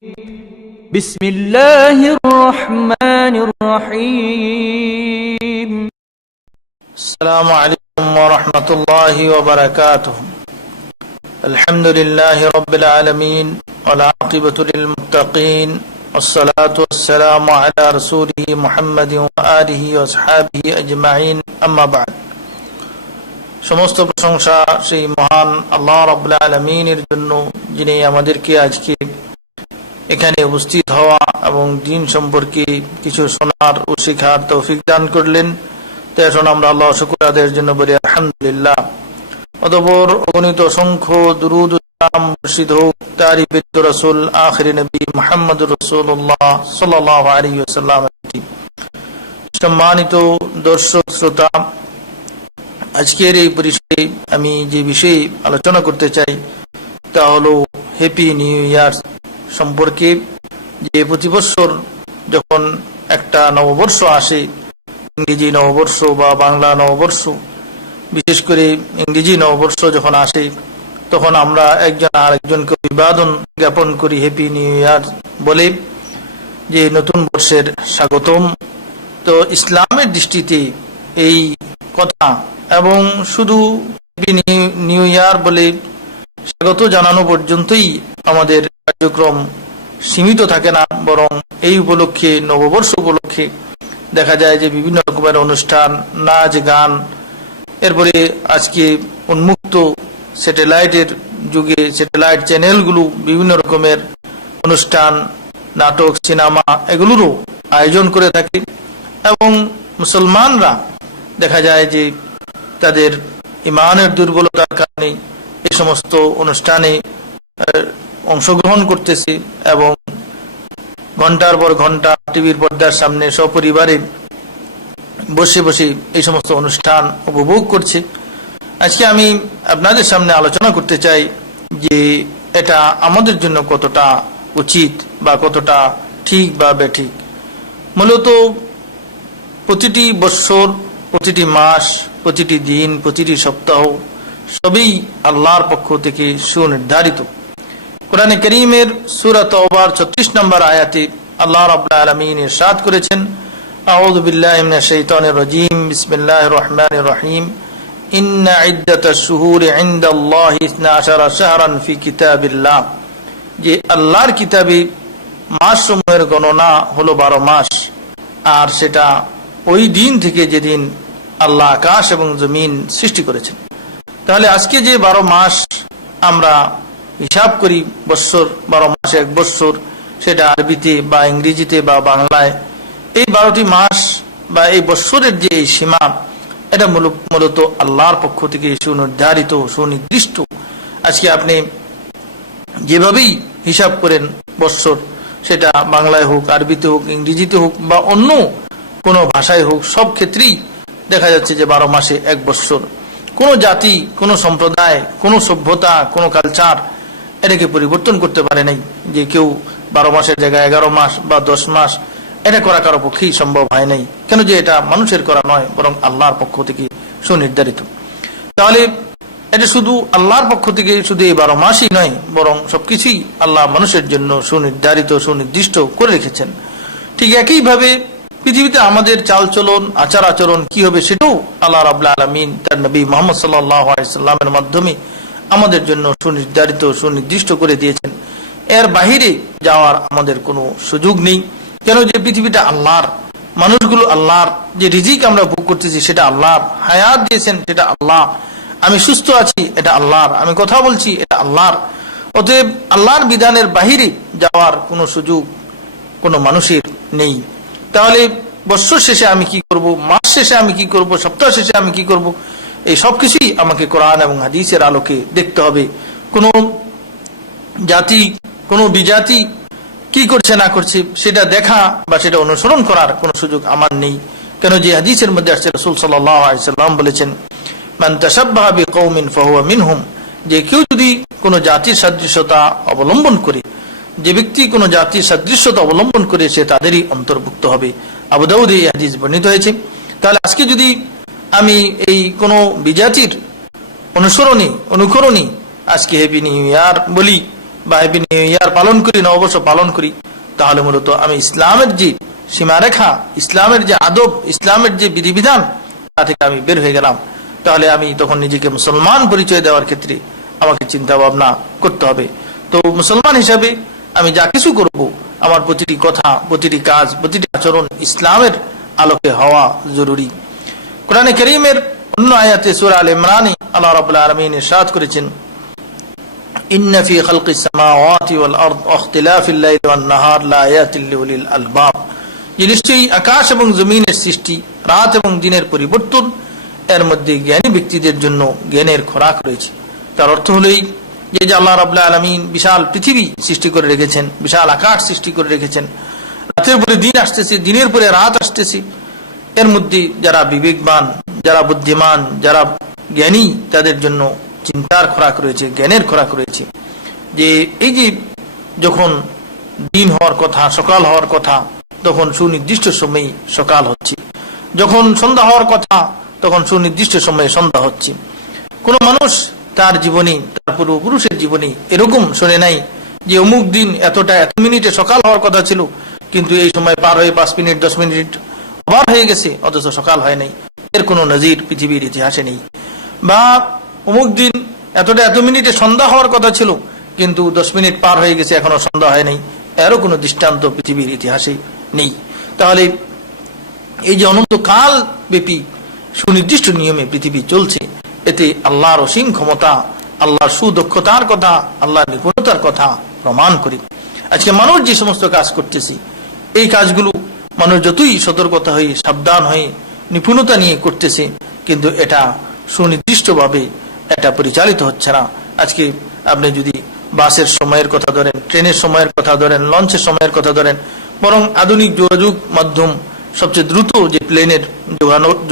بسم الله الرحمن الرحيم السلام عليكم ورحمة الله وبركاته الحمد لله رب العالمين والعاقبة للمتقين والصلاة والسلام على رسوله محمد وآله وأصحابه أجمعين أما بعد সমস্ত প্রশংসা সেই মহান আল্লাহ রাব্বুল আলামিনের জন্য যিনি আমাদেরকে আজকে এখানে উপস্থিত হওয়া এবং দ্বীন সম্পর্কে কিছু শোনার ও শেখার তৌফিক দান করলেন। তাই এখন আমরা আল্লাহ শুকর আদায়ের জন্য বলি আলহামদুলিল্লাহ। অতঃপর অগণিত অসংখ্য দুরূদ ও সালাম বর্ষিত হোক তারই প্রিয় রাসূল আখিরি নবী মুহাম্মদুর রাসূলুল্লাহ সাল্লাল্লাহু আলাইহি ওয়াসাল্লাম। সম্মানিত দর্শক শ্রোতা, আজকের এই পরিসরে আমি যে বিষয়ে আলোচনা করতে চাই তা হলো হ্যাপি নিউ ইয়ার সম্পর্কে। যে প্রতি বছর যখন একটা নববর্ষ আসে, ইংরেজি নববর্ষ বা বাংলা নববর্ষ, বিশেষ করে ইংরেজি নববর্ষ যখন আসে তখন আমরা একজন আরেকজনকে অভিবাদন জ্ঞাপন করি হ্যাপি নিউ ইয়ার বলে, যে নতুন বর্ষের স্বাগতম। তো ইসলামের দৃষ্টিতে এই কথা এবং শুধু হ্যাপি নিউ ইয়ার বলে স্বাগত জানানো পর্যন্তই আমাদের কার্যক্রম সীমিত থাকে না, বরং এই উপলক্ষে নববর্ষ উপলক্ষে দেখা যায় যে বিভিন্ন রকমের অনুষ্ঠান, নাচ গান, এরপরে আজকে উন্মুক্ত স্যাটেলাইটের যুগে স্যাটেলাইট চ্যানেলগুলো বিভিন্ন রকমের অনুষ্ঠান, নাটক, সিনেমা এগুলোরও আয়োজন করে থাকে। এবং মুসলমানরা দেখা যায় যে তাদের ইমানের দুর্বলতার কারণে এই সমস্ত অনুষ্ঠানে অংশগ্রহণ করতেছে এবং ঘন্টার পর ঘন্টা টিভির পর্দার সামনে সপরিবারে বসে বসে এই সমস্ত অনুষ্ঠান উপভোগ করছে। আজকে আমি আপনাদের সামনে আলোচনা করতে চাই যে এটা আমাদের জন্য কতটা উচিত বা কতটা ঠিক বা বেঠিক। মূলত প্রতিটি বৎসর, প্রতিটি মাস, প্রতিটি দিন, প্রতিটি সপ্তাহ সবই আল্লাহর পক্ষ থেকে সুনির্ধারিত। কোরআনে কারীমের সূরা তাওবার 36 নম্বর আয়াতে আল্লাহ রাব্বুল আলামিন ইরশাদ করেছেন, আউযু বিল্লাহি মিনাশ শাইতানির রাজীম, বিসমিল্লাহির রহমানির রহিম, ইন্না ইদ্দাতাশ শুহুরি ইনদাল্লাহি 12 শাহরান ফি কিতাবিল্লাহ। যে আল্লাহর কিতাবে মাসসমূহের গণনা হলো 12 মাস, আর সেটা ওই দিন থেকে যেদিন আল্লাহ আকাশ এবং জমিন সৃষ্টি করেছেন। তাহলে আজকে যে 12 মাস আমরা হিসাব করি, বৎসর 12 মাসে এক বৎসর, সেটা আরবিতে বা ইংরেজিতে বা বাংলায়, এই 12টি মাস বা এই বৎসরের যে সীমা, এটা মূলত আল্লাহর পক্ষ থেকে সুনির্ধারিত, সুনির্দিষ্ট। আজকে আপনি যেভাবেই হিসাব করেন বৎসর, সেটা বাংলায় হোক, আরবিতে হোক, ইংরেজিতে হোক বা অন্য কোনো ভাষায় হোক, সব ক্ষেত্রেই দেখা যাচ্ছে যে 12 মাসে এক বৎসর। কোনো জাতি, কোনো সম্প্রদায়, কোনো সভ্যতা, কোনো কালচার এটাকে পরিবর্তন করতে পারে নাই যে কেউ 12 মাসের জায়গায় 11 মাস বা 10 মাস এটা করা কারো পক্ষেই সম্ভব হয় নাই। কেন? যে এটা মানুষের করা নয়, বরং আল্লাহর পক্ষ থেকে সুনির্ধারিত। তাহলে এটা শুধু আল্লাহর পক্ষ থেকে শুধু এই 12 মাসই নয়, বরং সবকিছুই আল্লাহ মানুষের জন্য সুনির্ধারিত, সুনির্দিষ্ট করে রেখেছেন। ঠিক একইভাবে পৃথিবীতে আমাদের চালচলন, আচার আচরণ কি হবে সেটাও আল্লাহ রাব্বুল আলামিন তার নবী মুহাম্মদ সাল্লাল্লাহু আলাইহি ওয়াসাল্লামের মাধ্যমে আমাদের জন্য সুনির্ধারিত, সুনির্দিষ্ট করে দিয়েছেন। এর বাহিরে যাওয়ার আমাদের কোনো সুযোগ নেই। কেন? যে পৃথিবীটা আল্লাহর, মানুষগুলো আল্লাহর, যে রিজিক আমরা ভোগ করতেছি সেটা আল্লাহর, হায়াত দিয়েছেন সেটা আল্লাহ, আমি সুস্থ আছি এটা আল্লাহর, আমি কথা বলছি এটা আল্লাহর। অতএব আল্লাহর বিধানের বাহিরে যাওয়ার কোনো সুযোগ কোনো মানুষের নেই। তাহলে বৎসর শেষে আমি কি করব, মাস শেষে আমি কি করব, সপ্তাহ শেষে আমি কি করব, এই সবকিছুই আমাকে কোরআন এবং হাদিসের আলোকে দেখতে হবে। কোনো জাতি, কোনো বিজাতি কি করছে না করছে সেটা দেখা বা সেটা অনুসরণ করার কোনো সুযোগ আমার নেই। কেন? যে হাদিসের মধ্যে আসছে, রাসূল সাল্লাল্লাহু আলাইহি ওয়াসাল্লাম বলেছেন, মান তাশাব্বাহা বিকওমিন ফাহুয়া মিনহুম। যে কেউ যদি কোনো জাতির সাদৃশ্যতা অবলম্বন করে, যে ব্যক্তি কোনো জাতির সাদৃশ্যতা অবলম্বন করে, সে তাদেরই অন্তর্ভুক্ত হবে। আবু দাউদে এই হাদিস বর্ণিত হয়েছে। তাহলে আজকে যদি আমি এই কোনো বিজাতির অনুকরণে আজকে হ্যাপি নিউ ইয়ার বলি বা হ্যাপি নিউ ইয়ার পালন করি, নববর্ষ পালন করি, তাহলে মূলত আমি ইসলামের যে সীমারেখা, ইসলামের যে আদব, ইসলামের যে বিধিবিধান, তা থেকে আমি বের হয়ে গেলাম। তাহলে আমি তখন নিজেকে মুসলমান পরিচয় দেওয়ার ক্ষেত্রে আমাকে চিন্তা ভাবনা করতে হবে। তো মুসলমান হিসাবে আমি যা কিছু করব, আমার প্রতিটি কথা, প্রতিটি কাজ, প্রতিটি আচরণ ইসলামের আলোকে হওয়া জরুরি। কোরআনে কারীমের অন্য আয়াতে সূরা আল ইমরানে আল্লাহ রাব্বুল আলামিন ইরশাদ করেছেন, ইন্না ফি খালকিস সামাওয়াতি ওয়াল আরদ ওয়াখতিলাফিল লাইলি ওয়ান নাহার লাআয়াতিন লিউলিল আলবাব। নিশ্চয়ই আকাশ এবং জমিনের সৃষ্টি, রাত এবং দিনের পরিবর্তন, এর মধ্যে জ্ঞানী ব্যক্তিদের জন্য জ্ঞানের খোরাক রয়েছে। তার অর্থ হলেই যে আল্লাহ রাব্বুল আলামিন বিশাল পৃথিবী সৃষ্টি করে রেখেছেন, বিশাল আকাশ সৃষ্টি করে রেখেছেন, রাতের পরে দিন আসতেছে, দিনের পরে রাত আসতেছে, এর মধ্যে যারা বিবেকবান, যারা বুদ্ধিমান, যারা জ্ঞানী, তাদের জন্য চিন্তার খোরাক রয়েছে, জ্ঞানের খোরাক রয়েছে। যে এই যে যখন দিন হওয়ার কথা, সকাল হওয়ার কথা, তখন সুনির্দিষ্ট সময়ে সকাল হচ্ছে, যখন সন্ধ্যা হওয়ার কথা তখন সুনির্দিষ্ট সময়ে সন্ধ্যা হচ্ছে। কোন মানুষ তার জীবনী, তার পূর্বপুরুষের জীবনী এরকম শুনে নাই যে অমুক দিন এত মিনিটে সকাল হওয়ার কথা ছিল, কিন্তু এই সময় পার হয়ে 5 মিনিট 10 মিনিট ওভার হয়ে গেছে, অথচ সকাল হয় নাই। এর কোনো নজির পৃথিবীর ইতিহাসে নেই। বা অমুক দিন এত মিনিটে সন্ধ্যা হওয়ার কথা ছিল, কিন্তু 10 মিনিট পার হয়ে গেছে, এখনো সন্ধ্যা হয় নাই, এরও কোনো দৃষ্টান্ত পৃথিবীর ইতিহাসে নেই। তাহলে এই যে অনন্তকাল ব্যাপী সুনির্দিষ্ট নিয়মে পৃথিবী চলছে, এতে আল্লাহর অসীম ক্ষমতা, আল্লাহর সুদক্ষতার কথা, আল্লাহর নিপুণতার কথা প্রমাণ করি। আজকে মানুষ যে সমস্ত কাজ করতেছি, এই কাজগুলো মানুষ যতই সতর্কতা হয়ে, সাবধান হয়ে, নিপুণতা নিয়ে করতেছে, কিন্তু এটা সুনির্দিষ্টভাবে এটা পরিচালিত হচ্ছে না। আজকে আপনি যদি বাসের সময়ের কথা ধরেন, ট্রেনের সময়ের কথা ধরেন, লঞ্চের সময়ের কথা ধরেন, বরং আধুনিক যোগাযোগ মাধ্যম, সবচেয়ে দ্রুত যে প্লেনের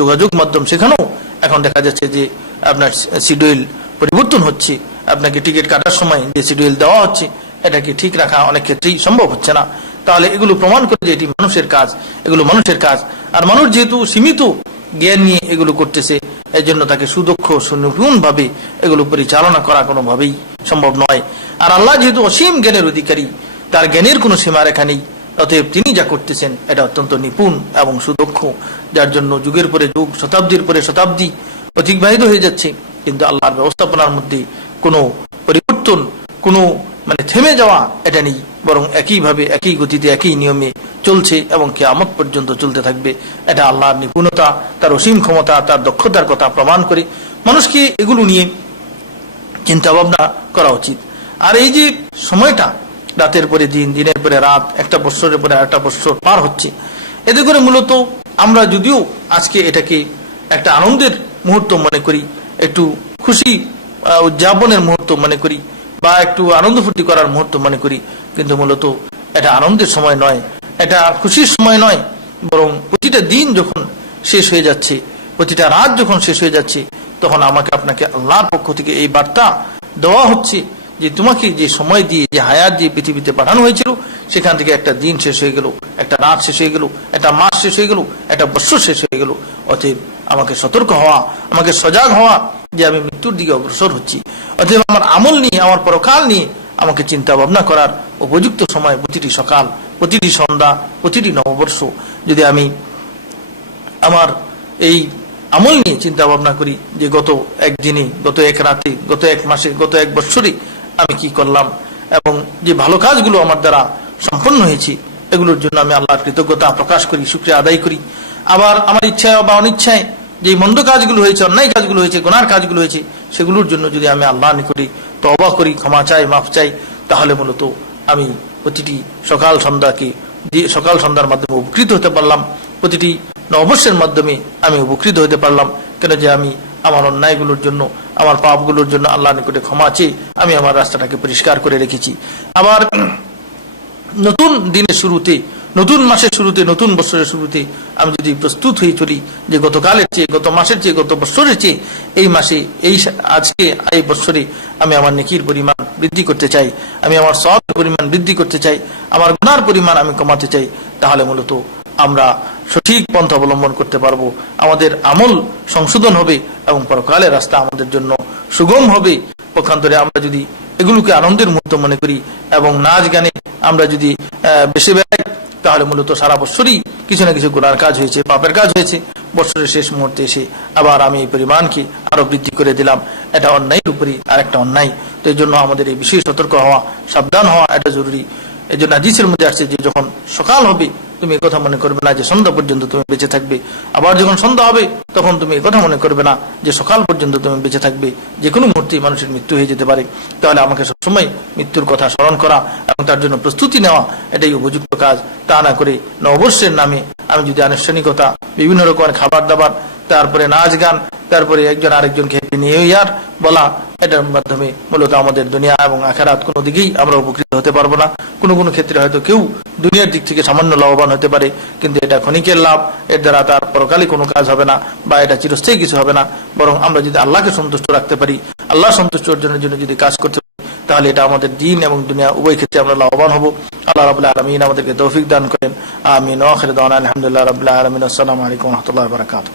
যোগাযোগ মাধ্যম, সেখানেও এখন দেখা যাচ্ছে যে আপনার শিডিউল পরিবর্তন হচ্ছে। আপনাকে টিকিট কাটার সময় যে শিডিউল দেওয়া হচ্ছে, এটাকে ঠিক রাখা অনেক ক্ষেত্রেই সম্ভব হচ্ছে না। তাহলে এগুলো প্রমাণ করে যে এটি মানুষের কাজ, এগুলো মানুষের কাজ। আর মানুষ যেহেতু সীমিত জ্ঞান নিয়ে এগুলো করতেছে, এর জন্য তাকে সুদক্ষ, সুনিপুণ ভাবে এগুলো পরিচালনা করা কোনোভাবেই সম্ভব নয়। আর আল্লাহ যেহেতু অসীম জ্ঞানের অধিকারী, তার জ্ঞানের কোনো সীমারেখা নেই, অতএব তিনি যা করতেছেন এটা অত্যন্ত নিপুণ এবং সুদক্ষ, যার জন্য যুগের পরে যুগ, শতাব্দীর পরে শতাব্দী অতিবাহিত হয়ে যাচ্ছে, কিন্তু আল্লাহর ব্যবস্থাপনার মধ্যে কোনো পরিবর্তন, কোনো থেমে যাওয়া এটা নেই, বরং একইভাবে, একই গতিতে, একই নিয়মে চলছে এবং কিয়ামত পর্যন্ত চলতে থাকবে। এটা আল্লাহর নিপুণতা, তার অসীম ক্ষমতা, তার দক্ষতার কথা প্রমাণ করে মানুষকে এগুলো নিয়ে চিন্তা ভাবনা করা উচিত। আর এই যে সময়টা, রাতের পরে দিন, দিনের পরে রাত, একটা বৎসরের পরে আরেকটা বৎসর পার হচ্ছে, এতে করে মূলত আমরা যদিও আজকে এটাকে একটা আনন্দের মুহূর্ত মনে করি, একটু খুশি উদযাপনের মুহূর্ত মনে করি, বা একটু আনন্দ ফুর্তি করার মুহূর্ত মনে করি, কিন্তু মূলত এটা আনন্দের সময় নয়, এটা খুশির সময় নয়, বরং প্রতিটা দিন যখন শেষ হয়ে যাচ্ছে, প্রতিটা রাত যখন শেষ হয়ে যাচ্ছে, তখন আমাকে আপনাকে আল্লাহর পক্ষ থেকে এই বার্তা দেওয়া হচ্ছে যে তোমাকে যে সময় দিয়ে, যে হায়াত দিয়ে পৃথিবীতে পাঠানো হয়েছিল, সেখান থেকে একটা দিন শেষ হয়ে গেল, একটা রাত শেষ হয়ে গেল, একটা মাস শেষ হয়ে গেল, একটা বৎসর শেষ হয়ে গেল। অতএব আমাকে সতর্ক হওয়া, আমাকে সজাগ হওয়া যে আমি মৃত্যুর দিকে অগ্রসর হচ্ছি। অতএব আমার আমল নিয়ে, আমার পরকাল নিয়ে আমাকে চিন্তা ভাবনা করার উপযুক্ত সময় প্রতিটি সকাল, প্রতিটি সন্ধ্যা, প্রতিটি নববর্ষ যদি আমি আমার এই আমল নিয়ে চিন্তা ভাবনা করি যে গত একদিনে, গত এক রাতে, গত এক মাসে, গত এক বছরে আমি কি করলাম, এবং যে ভালো কাজগুলো আমার দ্বারা সম্পন্ন হয়েছে, এগুলোর জন্য আমি আল্লাহর কৃতজ্ঞতা প্রকাশ করি, শুকরিয়া আদায় করি। আবার আমার ইচ্ছায় বা অনিচ্ছায় যে মন্দ কাজগুলো হয়েছে, অন্যায় কাজগুলো হয়েছে, গুনার কাজগুলো হয়েছে, সেগুলোর জন্য যদি আমি আল্লাহর নিকটে তওবা করি, ক্ষমা চাই, মাফ চাই, তাহলে মূলত আমি প্রতিটি সকাল সন্ধ্যার মাধ্যমে উপকৃত হতে পারলাম, প্রতিটি নববর্ষের মাধ্যমে আমি উপকৃত হতে পারলাম। কেন যে আমি আমার অন্যায়গুলোর জন্য, আমার পাপগুলোর জন্য আল্লাহর নিকটে ক্ষমা চেয়ে আমি আমার রাস্তাটাকে পরিষ্কার করে রেখেছি। আবার নতুন দিনের শুরুতে, নতুন মাসের শুরুতে, নতুন বছরের শুরুতে আমি যদি প্রস্তুত হয়ে চলি যে গতকালের চেয়ে, গত মাসের চেয়ে, গত বছরের চেয়ে এই মাসে, আজকে, এই বছরে আমি আমার নেকির পরিমাণ বৃদ্ধি করতে চাই, আমি আমার সওয়াবের পরিমাণ বৃদ্ধি করতে চাই, আমার গুনার পরিমাণ আমি কমাতে চাই, তাহলে মূলত আমরা সঠিক পন্থা অবলম্বন করতে পারবো। আমাদের আমল সংশোধন হবে এবং পরকালের রাস্তা আমাদের জন্য সুগম হবে। পক্ষান্তরে আমরা যদি এগুলোকে আনন্দের মুহূর্ত মনে করি এবং নাচ গানে আমরা যদি বেশি বেড়াই তাহলে মূলত সারা বছরই কিছু না কিছু গুনার কাজ হয়েছে, পাপের কাজ হয়েছে। বছরের শেষ মুহূর্তে এসে আবার আমি এই পরিমাণকে আরো বৃদ্ধি করে দিলাম, এটা অন্যায়ের উপরই আরেকটা অন্যায়। তো এই জন্য আমাদের এই বিষয়ে সতর্ক হওয়া, সাবধান হওয়া এটা জরুরি। এই জন্য হাদিসের মধ্যে আসছে যে যখন সকাল হবে তুমি একথা মনে করবে না যে সন্ধ্যা পর্যন্ত তুমি বেঁচে থাকবে, আবার যখন সন্ধ্যা হবে তখন তুমি একথা মনে করবে না যে সকাল পর্যন্ত তুমি বেঁচে থাকবে। যে কোনো মুহূর্তেই মানুষের মৃত্যু হয়ে যেতে পারে। তাহলে আমাকে সবসময় মৃত্যুর কথা স্মরণ করা এবং তার জন্য প্রস্তুতি নেওয়া এটাই উপযুক্ত কাজ। তা না করে নববর্ষের নামে আমি যদি আনুষ্ঠানিকতা, বিভিন্ন রকমের খাবার দাবার, তারপরে নাচ গান, তারপরে একজন আরেকজনকে হ্যাপি নিউ ইয়ার বলা, এটার মাধ্যমে মূলত আমাদের দুনিয়া এবং আখিরাত কোনো দিকেই আমরা উপকৃত হতে পারবো না। কোনো কোনো ক্ষেত্রে হয়তো কেউ দুনিয়ার দিক থেকে সামান্য লাভবান হতে পারে, কিন্তু এটা ক্ষণিকের লাভ, এর দ্বারা তার পরকালে কোনো কাজ হবে না বা এটা চিরস্থায়ী কিছু হবে না। বরং আমরা যদি আল্লাহকে সন্তুষ্ট রাখতে পারি, আল্লাহ সন্তুষ্ট অর্জনের জন্য যদি কাজ করতে পারি, তাহলে এটা আমাদের দিন এবং দুনিয়া উভয় ক্ষেত্রে আমরা লাভবান হব। আল্লাহ রাব্বুল আলামিন আমাদেরকে তৌফিক দান করেন। আমিন। ওয়া আখিরু দাওয়ানা আলহামদুলিল্লাহি রাব্বিল আলামিন। আসসালামু আলাইকুম ওয়া রাহমাতুল্লাহি ওয়া বারাকাতুহু।